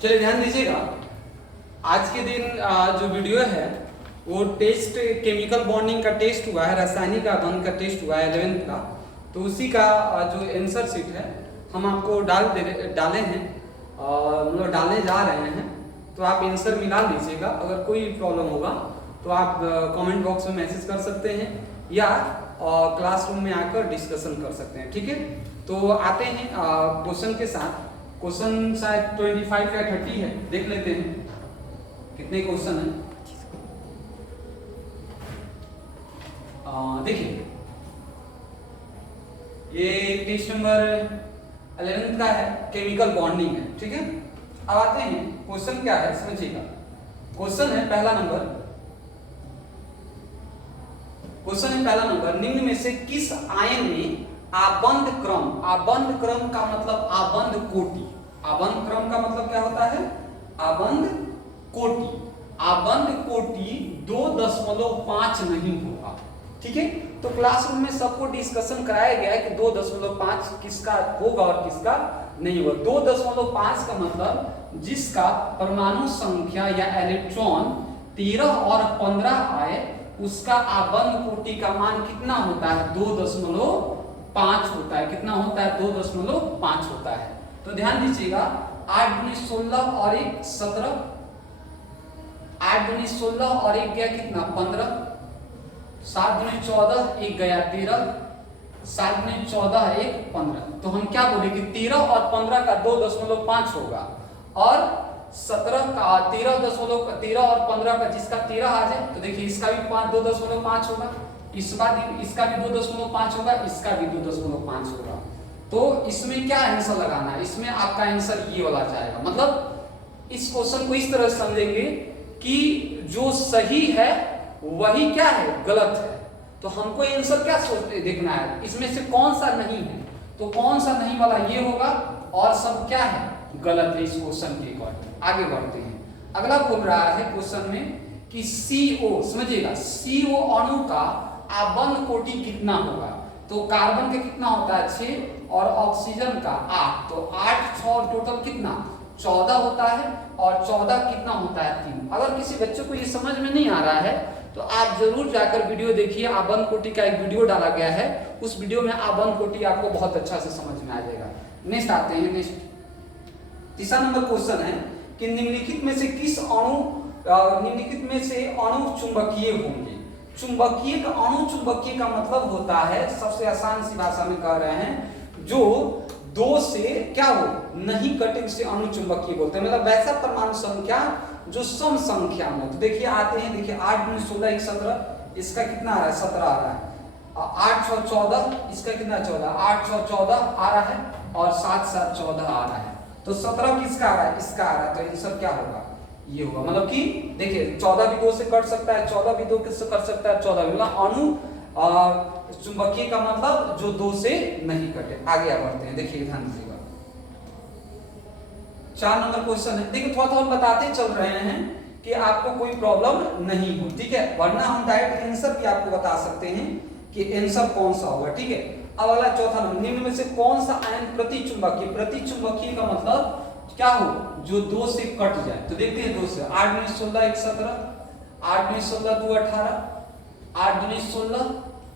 चलिए ध्यान दीजिएगा, आज के दिन जो वीडियो है वो टेस्ट केमिकल बॉन्डिंग का टेस्ट हुआ है, रासायनिक आबंध का टेस्ट हुआ है 11th का। तो उसी का जो आंसर शीट है हम आपको डाले हैं और मतलब डालने जा रहे हैं। तो आप आंसर मिला लीजिएगा। अगर कोई प्रॉब्लम होगा तो आप कमेंट बॉक्स में मैसेज कर सकते हैं या क्लासरूम में आकर डिस्कशन कर सकते हैं। ठीक है, तो आते हैं क्वेश्चन के साथ। क्वेश्चन शायद 25 या 30 है, देख लेते हैं कितने क्वेश्चन है। देखिए ये टेस्ट नंबर 11 का है, केमिकल बॉन्डिंग है। ठीक है, अब आते हैं क्वेश्चन क्या है समझिएगा। क्वेश्चन है पहला नंबर, निम्न में से किस आयन में आबंध क्रम का मतलब आबंध कोटि। आबंध क्रम का मतलब क्या होता है? आबंध कोटि 2.5 नहीं होगा। ठीक है, तो क्लासरूम में सबको डिस्कशन कराया गया है कि 2.5 किसका होगा और किसका नहीं होगा। 2.5 का मतलब जिसका परमाणु संख्या या इलेक्ट्रॉन 13 और 15 आए उसका आबंध कोटि का मान कितना होता है? 2.5 होता है। कितना होता है? 2.5 होता है। तो ध्यान दीजिएगा, 8 दूनी 16 और 1 17, 8 दूनी 16 और 1 गया कितना? 15, 7 दूनी 14, 1 गया 13, 7 दूनी 14 1 15। तो हम क्या बोले कि 13 और 15 का 2.5 होगा और 17 का 13 और 15 का जिसका 13 आ जाए तो देखिए इसका भी 2.5 होगा, इसका भी 2.5 होगा, इसका भी 2.5 होगा। तो इसमें क्या आंसर लगाना है? इसमें आपका आंसर ये वाला जाएगा। मतलब इस क्वेश्चन को इस तरह समझेंगे कि जो सही है वही क्या है? गलत है। तो हमको आंसर क्या सोचते देखना है, इसमें से कौन सा नहीं है। तो कौन सा नहीं वाला ये होगा और सब क्या है? गलत है। इस क्वेश्चन के अकॉर्डिंग आगे बढ़ते हैं। अगला बोल रहा है क्वेश्चन में कि CO, समझिएगा, CO अणु का आबंध कोटि कितना होगा? तो कार्बन का कितना होता है? 6 और ऑक्सीजन का 8। तो 8 6 और टोटल कितना? 14 होता है। और 14 कितना होता है? 3। अगर किसी बच्चे को ये समझ में नहीं आ रहा है तो आप जरूर जाकर वीडियो देखिए। आबंध कोटि का एक वीडियो डाला गया है, उस वीडियो में आबंध कोटि आपको बहुत अच्छा से समझ में आ जाएगा। नेक्स्ट आते हैं। नेक्स्ट तीसरा नंबर क्वेश्चन है कि निम्नलिखित में से अणु चुंबकीय होंगे। चुंबकीय का अणु चुंबकीय का मतलब होता है, सबसे आसान सी भाषा में कह रहे हैं, जो दो से क्या हो नहीं कटे उसे अणु चुंबकीय बोलते हैं। मतलब वैसा परमाणु संख्या जो सम संख्या में। तो देखिए आते हैं, देखिए 8 दूनी 16 1 17, इसका कितना आ रहा है? 17 आ रहा है। 8 6 14, इसका कितना? 14। 8 6 14 आ रहा है और 7 7 14 आ रहा है। तो 17 किसका आ रहा है? इसका आ रहा है। तो आंसर क्या होगा? ये होगा। मतलब कि देखिए 14 भी 2 से कट सकता है, 14 भी 2 से कट सकता है, 14 भी। मतलब अणु चुंबकीय का मतलब जो 2 से नहीं कटे। आगे बढ़ते हैं, देखिए ध्यान दीजिएगा। 4 नंबर क्वेश्चन है। देखिए थोड़ा थोड़ा बताते चल रहे हैं कि आपको कोई प्रॉब्लम नहीं हो। ठीक है, वरना हम डायरेक्ट आंसर भी आपको बता सकते हैं कि आंसर कौन सा होगा। ठीक है, अब अगला चौथा नंबर, निम्न में से कौन सा आयन प्रतिचुंबकीय? प्रतिचुंबकीय का मतलब क्या हो? जो 2 से कट जाए। तो देखते हैं 2 से 8 दूनी 16 1 17, 8 दूनी 16 2 18, 8 दूनी 16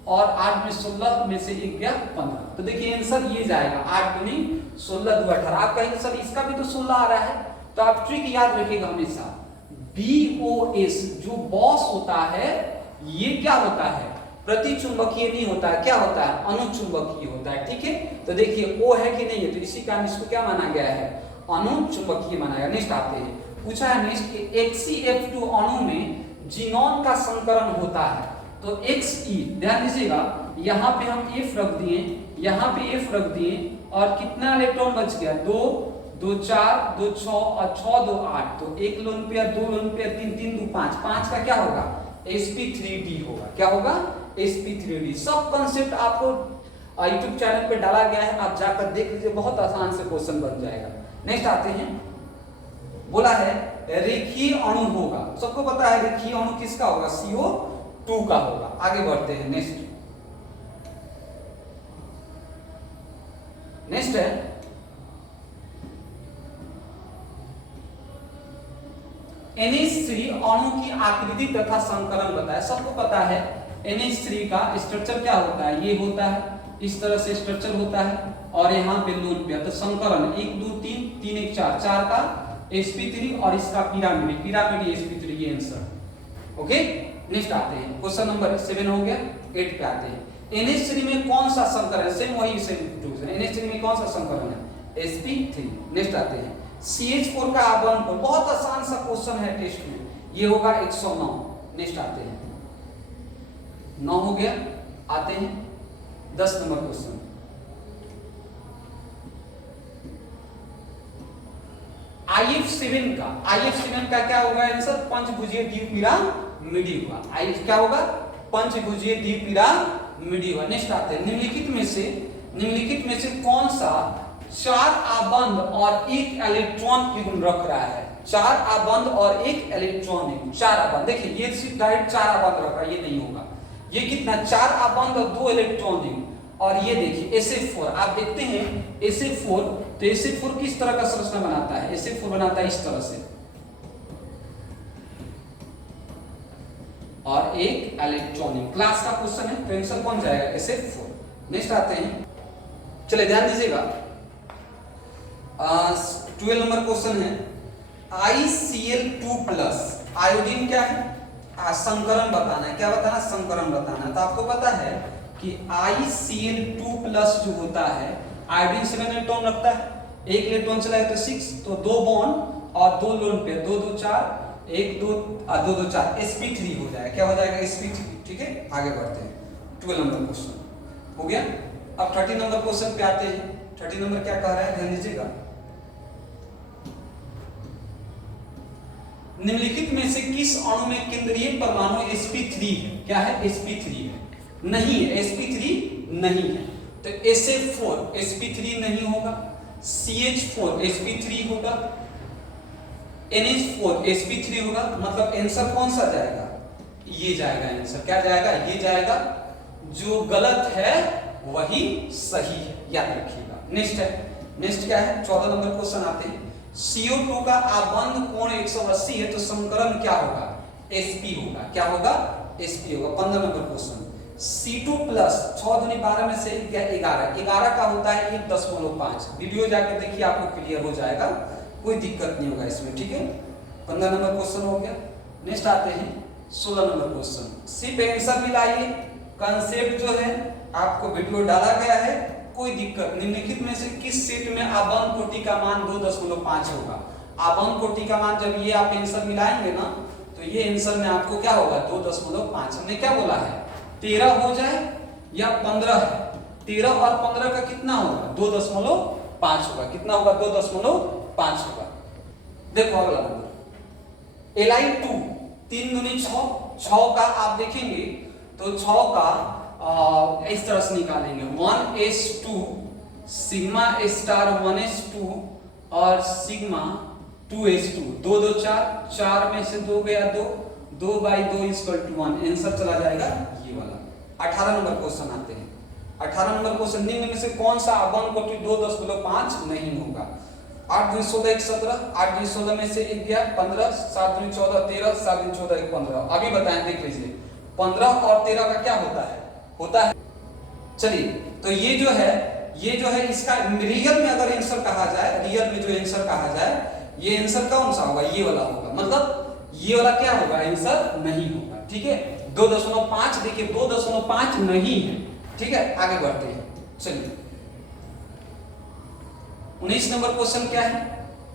और 8 दूनी 16 में से 1 गया 15। तो देखिए आंसर ये जाएगा 8 दूनी 16 2 18। आपका आंसर इसका भी तो 16 आ रहा है। तो आप ट्रिक याद रखिएगा हमेशा, BOS जो बॉस होता है ये क्या होता है? प्रतिचुंबकीय नहीं होता है। क्या होता है? अनुचुंबकीय होता है। ठीक है, तो देखिए O है कि नहीं है, तो इसी कारण इसको क्या माना गया है? अनुचुंबकीय माना गया। नेक्स्ट आते हैं, पूछा है नेक्स्ट कि HCF2 अणु में जीनोन का संकरण होता है। तो XE, ध्यान दीजिएगा, यहाँ पे हम F रख दिए, यहाँ पे F रख दिए और कितना इलेक्ट्रॉन बच गया? 2 2 4 2 6 और 6 2 8। तो 1 लोन पेयर 2 लोन पेयर 3 3 2 5, 5 का क्या होगा? sp3d होगा। क्या होगा? sp3d। सब कंसेप्ट आपको YouTube चैनल पे डाला गया है, आप जाकर देख लीजिए, बहुत आसान से क्वेश्चन बन जाएगा। नेक्स्ट आते हैं, बोला है रेखीय अणु होगा। सबको पता है रेखीय अणु किसका होगा? CO2 का होगा। आगे बढ़ते हैं। नेक्स्ट है NH3 अणु की आकृति तथा संकलन बताए। सबको पता है NH3 का स्ट्रक्चर क्या होता है, ये होता है, इस तरह से स्ट्रक्चर होता है और यहाँ पे लोन पेयर। तो संकलन 1 2 3 3 1 4 4 का sp3 और इसका पिरामिड sp3, ये आंसर। ओके, नेक्स्ट आते हैं क्वेश्चन नंबर 7 हो गया, 8 पे आते हैं। NH3 में कौन सा संकरण है, सेम वही सेम NH3 में कौन सा संकरण है, sp3। नेक्स्ट आते हैं CH4 का आबंध पर, बहुत आसान सा क्वेश्चन है टेस्ट में, ये होगा 109। नेक्स्ट आते हैं 9 हो गया, आते हैं 10 नंबर क्वेश्चन। IF7 का क्या होगा आंसर, पंचभुजीय द्विपिरामिडी होगा। IF क्या होगा, पंचभुजीय द्विपिरामिडी होगा। नेक्स्ट आते हैं निम्नलिखित में से कौन सा 4 आबंध और 1 इलेक्ट्रॉन युग्म रख रहा है, 4 आबंध और 1 इलेक्ट्रॉन युग्म। 4 आबंध, देखिए ये सिर्फ डायरेक्ट 4 आबंध रख रहा है, ये नहीं होगा। ये कितना, 4 आबंध और 2 इलेक्ट्रॉन युग्म। और ये देखिए SF4, आप देखते हैं SF4, तो SF4 किस तरह का संरचना बनाता है, SF4 बनाता है इस तरह से, और एक इलेक्ट्रॉन क्लास का क्वेश्चन है, तो आंसर कौन जाएगा, SF4। नेक्स्ट आते हैं, चलिए ध्यान दीजिएगा, 12 नंबर क्वेश्चन है, ICl2+, आयोडीन क्या है, संकरण बताना है। क्या बताना, संकरण बताना है। तो आपको पता है कि ICl2+ जो होता है, आयोडीन 7 इलेक्ट्रॉन रखता है, 1 इलेक्ट्रॉन चला गया तो 6, तो 2 बॉन्ड और 2 लोन पेयर, 2 2 4, 1 2 2 2 4, sp3 हो जाएगा। क्या हो जाएगा, sp3। ठीक है, आगे बढ़ते हैं, 12 नंबर क्वेश्चन हो गया। अब 13 नंबर क्वेश्चन पे आते हैं। 13 नंबर क्या कह रहा है, ध्यान दीजिएगा, निम्नलिखित में से किस अणु में केंद्रीय परमाणु sp3 है, क्या है, sp3 है, नहीं है, sp3 नहीं है। तो SF4 sp3 नहीं होगा, CH4 sp3 होगा, NH4 sp3 होगा, मतलब आंसर कौन सा जाएगा, ये जाएगा आंसर। क्या जाएगा, ये जाएगा, जो गलत है वही सही है, याद रखिएगा। नेक्स्ट है, नेक्स्ट क्या है, 14 नंबर क्वेश्चन आते हैं। CO2 का आबंध कोण 180 है, तो संकरण क्या होगा, sp होगा। क्या होगा, sp होगा। 15 नंबर क्वेश्चन, C2+, 6 दूनी 12 में से 11 का होता है 1.5। वीडियो जाकर देखिए, आपको क्लियर हो जाएगा, कोई दिक्कत नहीं होगा इसमें। ठीक है, 15 नंबर क्वेश्चन हो गया। नेक्स्ट आते हैं 16 नंबर क्वेश्चन, सिर्फ आंसर मिलाइए, कंसेप्ट जो है आपको वीडियो डाला गया है, कोई दिक्कत। निम्नलिखित में से किस सेट में आबंध कोटि का मान 2.5 होगा। आबंध कोटि का मान जब ये आप आंसर मिलाएंगे ना, तो ये आंसर में आपको क्या होगा, 2.5। हमने क्या बोला है, 13 हो जाए या 15 है, 13 और 15 का कितना होगा, 2.5 होगा। कितना होगा, 2.5 होगा। देखो अगला नंबर, Li2, 3 दूनी 6, 6 का आप देखेंगे तो 6 का इस तरह से निकालेंगे, 1s2 सिग्मा स्टार 1s2 और सिग्मा 2s2, 2 2 4, 4 में से 2 गया 2, 2/2 = 1, आंसर चला जाएगा ये वाला। 18 नंबर क्वेश्चन आते हैं। 18 नंबर क्वेश्चन, निम्न में से कौन सा आबंध कोटि 2.5 नहीं होगा। 8 दूनी 16 1 17, 8 दूनी 16 में से 1 गया 15, 7 दूनी 14 13, 7 दूनी 14 1 15। अभी बताएं, देख लीजिए, 15 और 13 का क्या होता है, चलिए, तो ये जो है इसका रियल में अगर आंसर कहा जाए, रियल में जो आंसर कहा जाए, ये आंसर कौन सा होगा, ये वाला होगा। मतलब ये वाला क्या होगा, आंसर नहीं होगा। ठीक है, 2.5, देखिए 2.5 नहीं है। ठीक है, आगे बढ़ते हैं। चलिए 19 नंबर क्वेश्चन क्या है,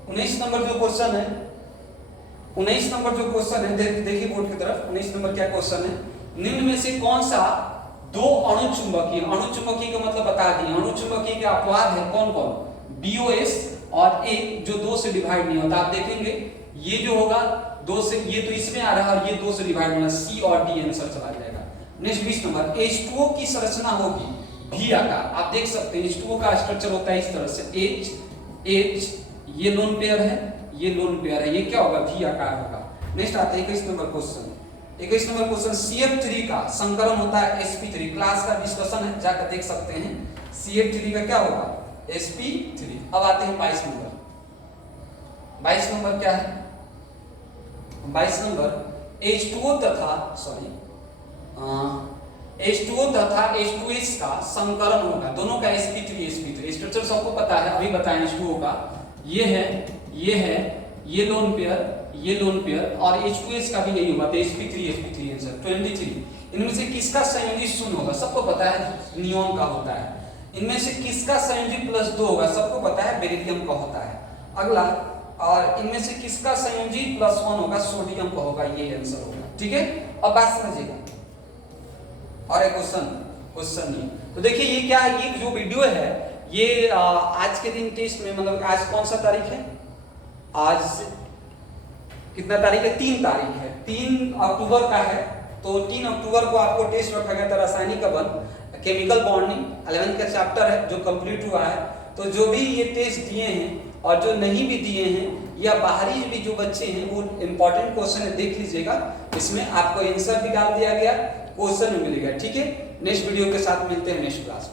19 नंबर जो क्वेश्चन है, 19 नंबर जो क्वेश्चन है, देखिए बोर्ड की तरफ। 19 नंबर क्या क्वेश्चन है, निम्न में से कौन सा 2 अणुचुंबकीय का मतलब बता दिए, अणुचुंबकीय के अपवाद है कौन कौन, BOS और एक जो 2 से डिवाइड नहीं होता। आप देखेंगे ये जो होगा 2 से, ये तो इसमें आ रहा है और ये 2 से डिवाइड होना, C और D आंसर चला जाएगा। नेक्स्ट 20 नंबर, H2O की संरचना होगी V आकार। आप देख सकते हैं H2O का स्ट्रक्चर होता है इस तरह से, H, ये लोन पेयर है, ये लोन पेयर है, ये क्या होगा, V आकार होगा। नेक्स्ट आता है 21 number question. 21 number question, CF3 का संकरण होता है sp3। क्लास का डिस्कशन है, जाकर देख सकते हैं। CF3 का क्या होगा, sp3। अब आते हैं 22 नंबर। 22 नंबर क्या है, 22 नंबर H2O तथा H2O तथा H2S का संकरण होगा, दोनों का sp3 स्ट्रक्चर सबको पता है, अभी बताएं। H2O का ये है ये लोन पेयर और H2S का भी यही होगा, तो sp3 आंसर 23। इनमें से किसका संयोजी शून्य होगा, सबको पता है नियोन का होता है। इनमें से किसका संयोजी +2 होगा, सबको पता है बेरिलियम का होता है। अगला, और इनमें से किसका संयोजी +1 होगा, सोडियम का होगा, ये आंसर होगा। ठीक है, अब बात समझिएगा। और एक क्वेश्चन नहीं, तो देखिए ये क्या है, ये जो वीडियो है ये आज के दिन टेस्ट में, मतलब आज कौन सा तारीख है, आज कितना तारीख है, 3 तारीख है, 3 अक्टूबर का है। तो 3 अक्टूबर को आपको टेस्ट रखा गया था रासायनिक बंध, केमिकल बॉन्डिंग 11th का चैप्टर है जो कंप्लीट हुआ है। तो जो भी ये टेस्ट दिए हैं और जो नहीं भी दिए हैं या बाहरी भी जो बच्चे हैं, वो इंपॉर्टेंट क्वेश्चन है, देख लीजिएगा। इसमें आपको आंसर भी डाल दिया गया, क्वेश्चन भी मिलेगा। ठीक है, नेक्स्ट वीडियो के साथ मिलते हैं नेक्स्ट क्लास में।